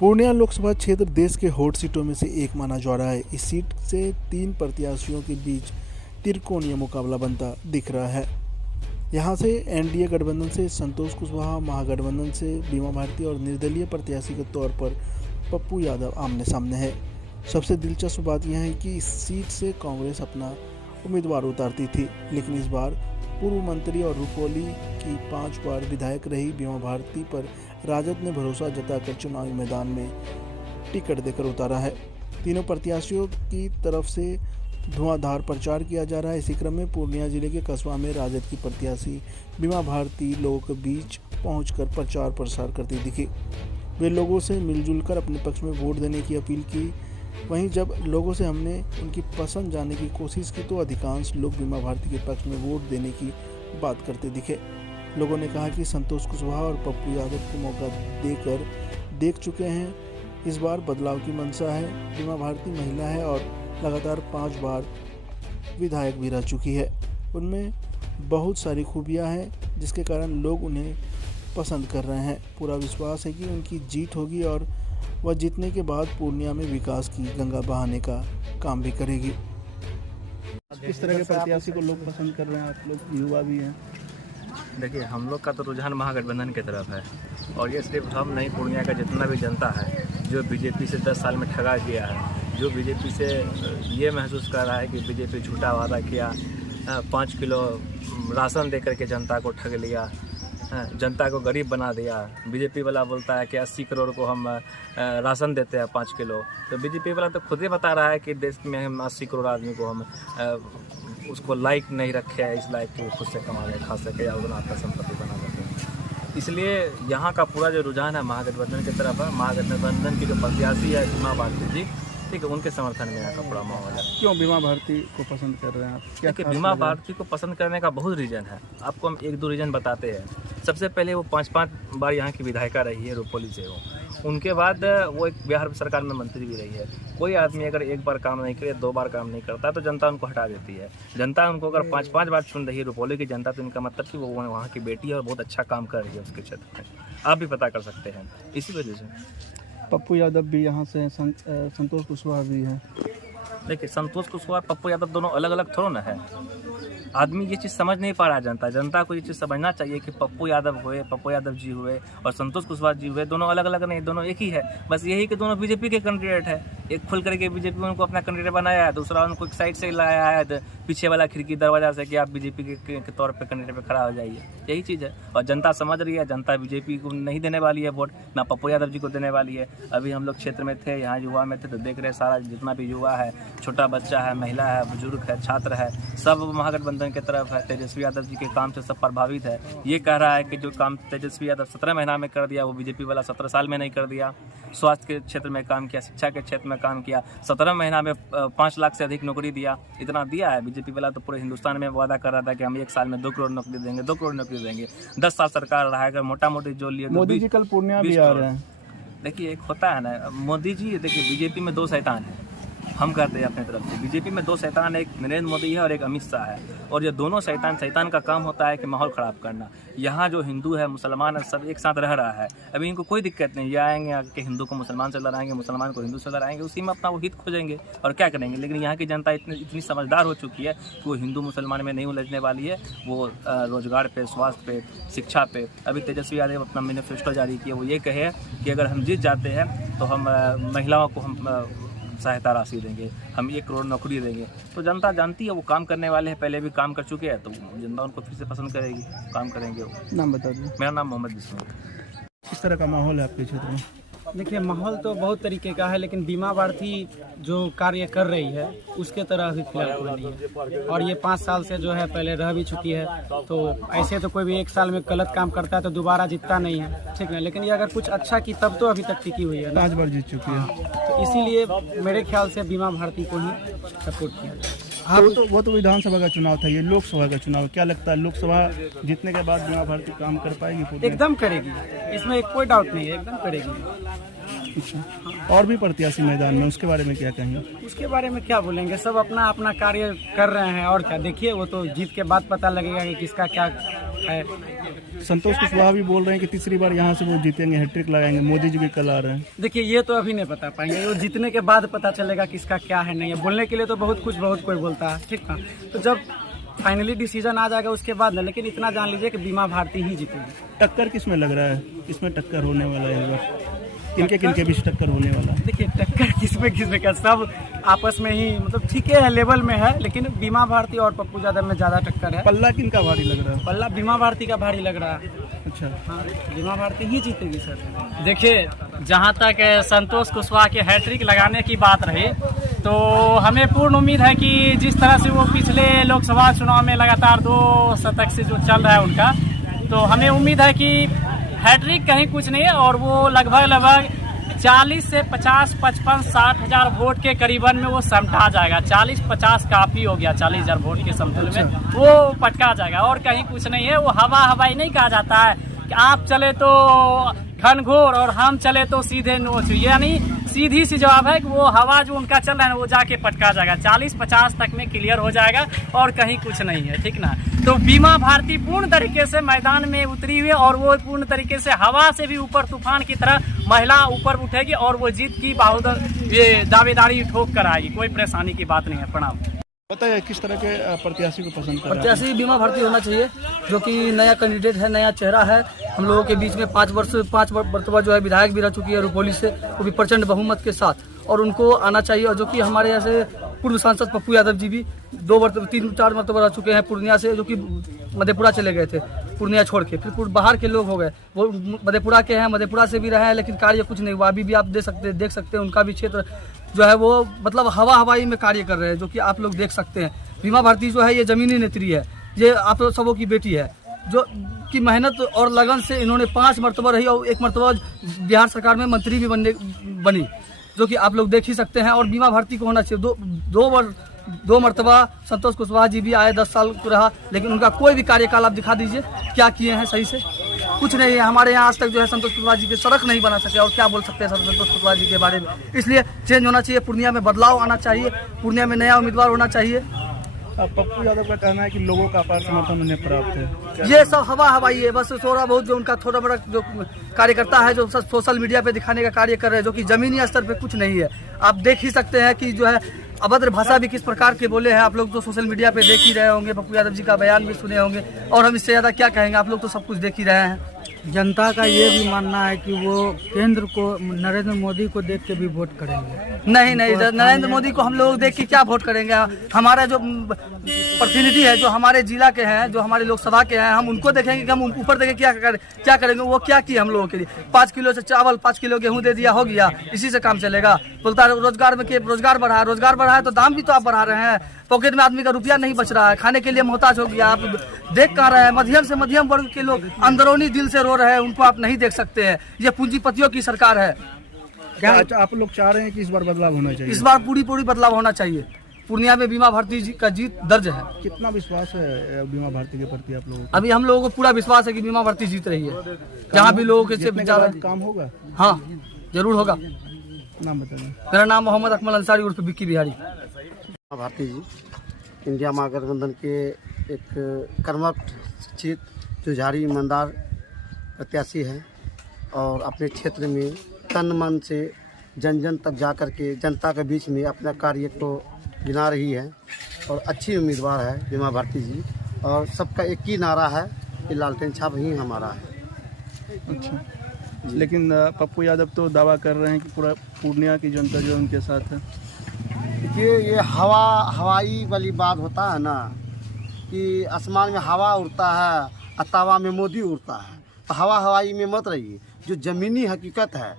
पूर्णिया लोकसभा क्षेत्र देश के हॉट सीटों में से एक माना जा रहा है। इस सीट से 3 प्रत्याशियों के बीच त्रिकोणीय मुकाबला बनता दिख रहा है। यहां से एनडीए गठबंधन से संतोष कुशवाहा, महागठबंधन से बीमा भारती और निर्दलीय प्रत्याशी के तौर पर पप्पू यादव आमने सामने है। सबसे दिलचस्प बात यह है कि इस सीट से कांग्रेस अपना उम्मीदवार उतारती थी, लेकिन इस बार पूर्व मंत्री और रुपौली की 5 बार विधायक रही बीमा भारती पर राजद ने भरोसा जताकर चुनावी मैदान में टिकट देकर उतारा है। तीनों प्रत्याशियों की तरफ से धुआंधार प्रचार किया जा रहा है। इसी क्रम में पूर्णिया जिले के कस्बा में राजद की प्रत्याशी बीमा भारती लोगों के बीच पहुंचकर प्रचार प्रसार करती दिखी। वे लोगों से मिलजुल कर अपने पक्ष में वोट देने की अपील की। वहीं जब लोगों से हमने उनकी पसंद जानने की कोशिश की तो अधिकांश लोग बीमा भारती के पक्ष में वोट देने की बात करते दिखे। लोगों ने कहा कि संतोष कुशवाहा और पप्पू यादव को मौका देकर देख चुके हैं। इस बार बदलाव की मंशा है। बीमा भारती महिला है और लगातार 5 बार विधायक भी रह चुकी है। उनमें बहुत सारी खूबियां हैं जिसके कारण लोग उन्हें पसंद कर रहे हैं। पूरा विश्वास है कि उनकी जीत होगी और वह जीतने के बाद पूर्णिया में विकास की गंगा बहाने का काम भी करेगी। किस तरह के प्रत्याशी को लोग पसंद कर रहे हैं? आप लोग युवा भी हैं। देखिए, हम लोग का तो रुझान महागठबंधन की तरफ है और ये सिर्फ हम नहीं, पूर्णिया का जितना भी जनता है जो बीजेपी से 10 साल में ठगा गया है, जो बीजेपी से ये महसूस कर रहा है कि बीजेपी झूठा वादा किया, 5 किलो राशन दे करके जनता को ठग लिया, जनता को गरीब बना दिया। बीजेपी वाला बोलता है कि 80 करोड़ को हम राशन देते हैं 5 किलो, तो बीजेपी वाला तो खुद ही बता रहा है कि देश में हम 80 करोड़ आदमी को हम उसको लायक नहीं रखे हैं, इस लायक कि वो खुद से कमा के खा सके या उतना अपना संपत्ति बना सके। इसलिए यहाँ का पूरा जो रुझान है महागठबंधन की तरफ है। महागठबंधन की जो प्रत्याशी है बीमा भारती जी, ठीक है, उनके समर्थन में यहाँ का पूरा माहौल है। क्यों बीमा भारती को पसंद कर रहे हैं आप? क्योंकि बीमा भारती को पसंद करने का बहुत रीज़न है। आपको हम 1-2 रीज़न बताते हैं। सबसे पहले वो 5-5 बार यहाँ की विधायिका रही है, रुपौली से हो। उनके बाद वो एक बिहार सरकार में मंत्री भी रही है। कोई आदमी अगर 1 बार काम नहीं करे, 2 बार काम नहीं करता तो जनता उनको हटा देती है। जनता उनको अगर 5-5 बार चुन रही है, रुपौली की जनता, तो इनका मतलब कि वो वहाँ की बेटी है और बहुत अच्छा काम कर रही है उसके क्षेत्र में। आप भी पता कर सकते हैं। इसी वजह से पप्पू यादव भी यहाँ से हैं, संतोष कुशवाहा भी हैं। देखिए, संतोष कुशवाहा पप्पू यादव दोनों अलग अलग थोड़ा ना है। आदमी ये चीज़ समझ नहीं पा रहा है। जनता को ये चीज़ समझना चाहिए कि पप्पू यादव जी हुए और संतोष कुशवाहा जी हुए, दोनों अलग अलग नहीं, दोनों एक ही है। बस यही कि दोनों बीजेपी के कैंडिडेट है। एक खुल करके बीजेपी में उनको अपना कैंडिडेट बनाया है, दूसरा उनको एक साइड से लाया है पीछे वाला खिड़की दरवाजा से कि आप बीजेपी के तौर पर कैंडिडेट पर खड़ा हो जाइए। यही चीज़ है और जनता समझ रही है। जनता बीजेपी को नहीं देने वाली है वोट, ना पप्पू यादव जी को देने वाली है। अभी हम लोग क्षेत्र में थे, यहाँ युवा में थे, तो देख रहे सारा जितना भी युवा है, छोटा बच्चा है, महिला है, बुजुर्ग है, छात्र है, सब महागठबंधन की तरफ है। तेजस्वी यादव जी के काम से सब प्रभावित है। ये कह रहा है कि जो काम तेजस्वी यादव 17 महीना में कर दिया वो बीजेपी वाला 17 साल में नहीं कर दिया। स्वास्थ्य के क्षेत्र में काम किया, शिक्षा के क्षेत्र में काम किया, 17 महीना में 5 लाख से अधिक नौकरी दिया। इतना दिया है। बीजेपी वाला तो पूरे हिंदुस्तान में वादा कर रहा था कि हम 1 साल में 2 करोड़ नौकरी देंगे, 2 करोड़ नौकरी देंगे। 10 साल सरकार रहा है, अगर मोटा मोटी जो लिए मोदी जी कल पूर्णिया भी आ रहे हैं। देखिए, एक होता है ना, मोदी जी, देखिए बीजेपी में 2 शैतान है। हम करते हैं अपनी तरफ से। बीजेपी में 2 शैतान, एक नरेंद्र मोदी है और एक अमित शाह है। और ये दोनों शैतान का काम होता है कि माहौल ख़राब करना। यहाँ जो हिंदू है, मुसलमान है, सब एक साथ रह रहा है। अभी इनको कोई दिक्कत नहीं। ये आएंगे आके हिंदू को मुसलमान से लड़ाएंगे, मुसलमान को हिंदू से लड़ाएंगे, उसी में अपना वो हित खोजेंगे और क्या करेंगे। लेकिन यहाँ की जनता इतनी समझदार हो चुकी है कि वो हिंदू मुसलमान में नहीं उलझने वाली है। वो रोजगार पे, स्वास्थ्य पे, शिक्षा पे। अभी तेजस्वी यादव अपना मैनिफेस्टो जारी किया। वो ये कहे कि अगर हम जीत जाते हैं तो हम महिलाओं को हम सहायता राशि देंगे, हम 1 करोड़ नौकरी देंगे। तो जनता जानती है वो काम करने वाले हैं, पहले भी काम कर चुके हैं, तो जनता उनको फिर से पसंद करेगी, काम करेंगे वो। नाम बता दीजिए। मेरा नाम मोहम्मद बिस्मिल। किस तरह का माहौल है आपके क्षेत्र में? देखिए, माहौल तो बहुत तरीके का है, लेकिन बीमा भारती जो कार्य कर रही है उसके तरह अभी फिलहाल कोई नहीं है। और ये 5 साल से जो है पहले रह भी चुकी है, तो ऐसे तो कोई भी 1 साल में गलत काम करता है तो दोबारा जीतता नहीं है, ठीक है। लेकिन ये अगर कुछ अच्छा की तब तो अभी तक टिकी हुई है। 5 बार जीत चुकी है, तो इसीलिए मेरे ख्याल से बीमा भारती को ही सपोर्ट किया। वो तो विधानसभा का चुनाव था, ये लोकसभा का चुनाव। क्या लगता है लोकसभा जीतने के बाद बीमा भारती काम कर पाएगी? एकदम करेगी, इसमें एक कोई डाउट नहीं है, एकदम करेगी। और भी प्रत्याशी मैदान में, उसके बारे में क्या कहेंगे? उसके बारे में क्या बोलेंगे, सब अपना अपना कार्य कर रहे हैं और क्या। देखिए, वो तो जीत के बाद पता लगेगा कि किसका क्या है। संतोष कुशवाहा भी बोल रहे हैं कि तीसरी बार यहाँ से वो जीतेंगे, हैट्रिक लगाएंगे। मोदी जी भी कल आ रहे हैं। देखिए ये तो अभी नहीं बता पाएंगे, वो जीतने के बाद पता चलेगा किसका क्या है नहीं है। बोलने के लिए तो बहुत कोई बोलता है, ठीक ना। तो जब फाइनली डिसीजन आ जाएगा उसके बाद ना, लेकिन इतना जान लीजिए कि बीमा भारती ही जीतेगी। टक्कर किसमें लग रहा है, किसमें टक्कर होने वाला है इस बार? किनके बीच टक्कर होने वाला है? देखिए टक्कर किसमें का, सब आपस में ही मतलब ठीक है, लेवल में है, लेकिन बीमा भारती और पप्पू यादव में ज़्यादा टक्कर है। पल्ला किनका भारी लग रहा है? पल्ला बीमा भारती का भारी लग रहा है। अच्छा, हाँ, बीमा भारती ही जीतेगी सर। देखिए जहाँ तक संतोष कुशवाहा के हैट्रिक लगाने की बात रही, तो हमें पूर्ण उम्मीद है कि जिस तरह से वो पिछले लोकसभा चुनाव में लगातार 2 शतक से जो चल रहा है उनका, तो हमें उम्मीद है कि हैट्रिक कहीं कुछ नहीं है और वो लगभग 40 से 50, 55, 60 हज़ार वोट के करीबन में वो समटा जाएगा। 40-50 काफ़ी हो गया, 40,000 वोट के समतुल में वो पटका जाएगा और कहीं कुछ नहीं है। वो हवाई नहीं कहा जाता है कि आप चले तो घनघोर और हम चले तो सीधे नोच, यानी सीधी सी जवाब है कि वो हवा जो उनका चल रहा है वो जाके पटका जाएगा। 40-50 तक में क्लियर हो जाएगा और कहीं कुछ नहीं है, ठीक ना। तो बीमा भारती पूर्ण तरीके से मैदान में उतरी हुई और वो पूर्ण तरीके से हवा से भी ऊपर तूफान की तरह महिला ऊपर उठेगी और वो जीत की बहुत ये दावेदारी ठोक कर आएगी। कोई परेशानी की बात नहीं है। प्रणाम। बताइए किस तरह के प्रत्याशी को पसंद कर रहे हैं? प्रत्याशी बीमा भारती होना चाहिए, जो कि नया कैंडिडेट है, नया चेहरा है। हम लोगों के बीच में 5 मरतबा जो है विधायक भी रह चुकी है रुपौली से, वो भी प्रचंड बहुमत के साथ, और उनको आना चाहिए। और जो कि हमारे यहाँ से पूर्व सांसद पप्पू यादव जी भी 3-4 मरतबा रह चुके हैं पूर्णिया से, जो कि मधेपुरा चले गए थे पूर्णिया छोड़ के, फिर बाहर के लोग हो गए। वो मधेपुरा के हैं, मधेपुरा से भी रहे हैं, लेकिन कार्य कुछ नहीं हुआ। अभी भी आप देख सकते हैं उनका भी क्षेत्र जो है वो मतलब हवाई में कार्य कर रहे हैं, जो कि आप लोग देख सकते हैं। बीमा भारती जो है ये जमीनी नेत्री है, ये आप सबों की बेटी है, जो की मेहनत और लगन से इन्होंने 5 मरतबा रही और 1 मरतबा बिहार सरकार में मंत्री भी बनी, जो कि आप लोग देख ही सकते हैं। और बीमा भारती को होना चाहिए। दो मरतबा संतोष कुशवाहा जी भी आए, 10 साल को रहा, लेकिन उनका कोई भी कार्यकाल आप दिखा दीजिए क्या किए हैं सही से, कुछ नहीं है। हमारे यहाँ आज तक जो है संतोष कुशवाहा जी की सड़क नहीं बना सके, और क्या बोल सकते हैं संतोष कुशवाहा जी के बारे में। इसलिए चेंज होना चाहिए, पूर्णिया में बदलाव आना चाहिए, पूर्णिया में नया उम्मीदवार होना चाहिए। पप्पू यादव का कहना है कि लोगों का अपार समर्थन उन्हें प्राप्त है। ये सब हवाई है, बस थोड़ा बहुत जो उनका थोड़ा बड़ा जो कार्यकर्ता है, जो सोशल मीडिया पे दिखाने का कार्य कर रहे हैं, जो कि जमीनी स्तर पे कुछ नहीं है। आप देख ही सकते हैं कि जो है अभद्र भाषा भी किस प्रकार के बोले हैं। आप लोग तो सोशल मीडिया पे देख ही रहे होंगे, पप्पू यादव जी का बयान भी सुने होंगे, और हम इससे ज़्यादा क्या कहेंगे, आप लोग तो सब कुछ देख ही रहे हैं। जनता का ये भी मानना है कि वो केंद्र को नरेंद्र मोदी को देख के भी वोट करेंगे। नहीं, नरेंद्र मोदी को हम लोग देख के क्या वोट करेंगे। हमारा जो प्रतिनिधि है, जो हमारे जिला के हैं, जो हमारे लोकसभा के हैं, हम उनको देखेंगे कि हम ऊपर देखें क्या करेंगे। वो क्या किए हम लोगों के लिए? 5 किलो से चावल, 5 किलो गेहूं दे दिया, हो गया, इसी से काम चलेगा। बोलता है रोजगार बढ़ा है, तो दाम भी तो आप बढ़ा रहे हैं। पॉकेट में आदमी का रुपया नहीं बच रहा है, खाने के लिए मोहताज हो गया। आप देख कहाँ रहे हैं? मध्यम से मध्यम वर्ग के लोग अंदरूनी दिल से रो रहे हैं, उनको आप नहीं देख सकते हैं। ये पूंजीपतियों की सरकार है। क्या आप लोग चाह रहे हैं कि इस बार बदलाव होना चाहिए? इस बार पूरी बदलाव होना चाहिए। पूर्णिया में बीमा भारती जी का जीत दर्ज है। कितना विश्वास है बीमा भारती के प्रति आप लोगों को? अभी हम लोगों को पूरा विश्वास है कि बीमा भारती जीत रही है। जहाँ भी लोगों के काम होगा, हाँ जरूर होगा। नाम बताइए। मेरा नाम मोहम्मद अकमल अंसारी उर्फ बिक्की बिहारी। भारती जी इंडिया महागठबंधन के एक कर्मठ, शिक्षित, जुझारू, ईमानदार प्रत्याशी हैं और अपने क्षेत्र में तन मन से जन तक जा कर के जनता के बीच में अपना कार्य को गिना रही है और अच्छी उम्मीदवार है बीमा भारती जी। और सबका एक ही नारा है कि लालटेन छाप ही हमारा है। अच्छा, लेकिन पप्पू यादव तो दावा कर रहे हैं कि पूरा पूर्णिया की जनता जो उनके साथ है। देखिए ये हवाई वाली बात होता है ना, कि आसमान में हवा उड़ता है और तवा में मोदी उड़ता है। तो हवाई में मत रहिए। जो ज़मीनी हकीकत है,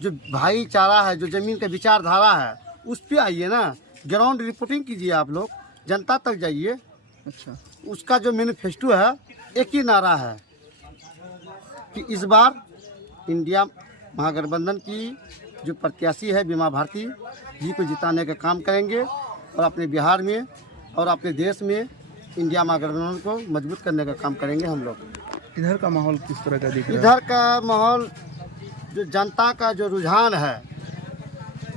जो भाईचारा है, जो ज़मीन का विचारधारा है, उस पे आइए ना। ग्राउंड रिपोर्टिंग कीजिए, आप लोग जनता तक जाइए। अच्छा, उसका जो मैनिफेस्टो है, एक ही नारा है कि इस बार इंडिया महागठबंधन की जो प्रत्याशी है बीमा भारती जी को जिताने का काम करेंगे और अपने बिहार में और अपने देश में इंडिया महागठबंधन को मजबूत करने का काम करेंगे हम लोग। इधर का माहौल किस तरह का दिख रहा है? इधर का माहौल, जो जनता का जो रुझान है,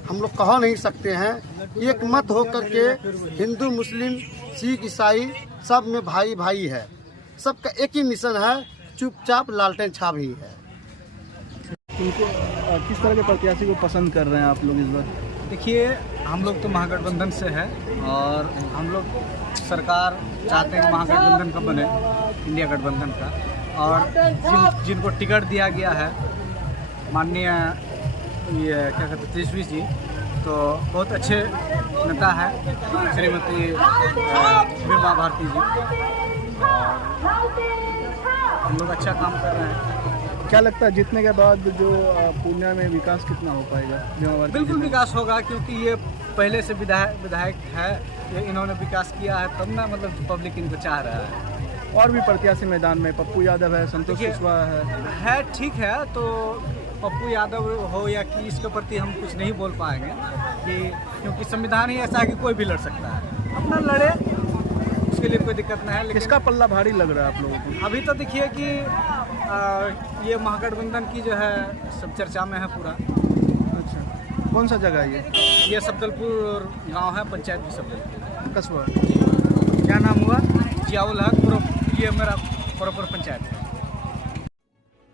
हम लोग कह नहीं सकते हैं। एक मत हो करके हिंदू, मुस्लिम, सिख, ईसाई सब में भाई है। सबका एक ही मिशन है चुपचाप लालटेन छाप ही है। उनको किस तरह के प्रत्याशी को पसंद कर रहे हैं आप लोग इस बार? देखिए, हम लोग तो महागठबंधन से है और हम लोग सरकार चाहते हैं कि महागठबंधन का बने, इंडिया गठबंधन का। और जिनको टिकट दिया गया है माननीय ये क्या कहते हैं तेजस्वी जी, तो बहुत अच्छे नेता है श्रीमती बीमा भारती जी। हम लोग अच्छा काम कर रहे हैं। क्या लगता है जीतने के बाद जो पूर्णिया में विकास कितना हो पाएगा? बिल्कुल विकास होगा, क्योंकि ये पहले से विधायक है, ये इन्होंने विकास किया है तब ना, मतलब पब्लिक इनको चाह रहा है। और भी प्रत्याशी मैदान में पप्पू यादव है, संतोष कुशवाहा है, ठीक है। तो पप्पू यादव हो या कि इसके प्रति हम कुछ नहीं बोल पाएंगे कि क्योंकि संविधान ही ऐसा है कि कोई भी लड़ सकता है, अपना लड़े, उसके लिए कोई दिक्कत नहीं है। लेकिन किसका पल्ला भारी लग रहा है आप लोगों को? अभी तो देखिए कि ये महागठबंधन की जो है सब चर्चा में है पूरा। अच्छा, कौन सा जगह है ये सफदलपुर गांव है, पंचायत भी सफदलपुर कस्बा। क्या नाम हुआ? जियाउल हक, ये मेरा प्रॉपर पंचायत है।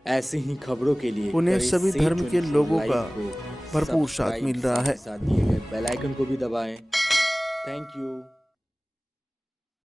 ऐसी ही खबरों के लिए उन्हें सभी धर्म के लोगों का को भरपूर साथ मिल रहा है। साथ दिए गए बेल आइकन को भी दबाएं। Thank you.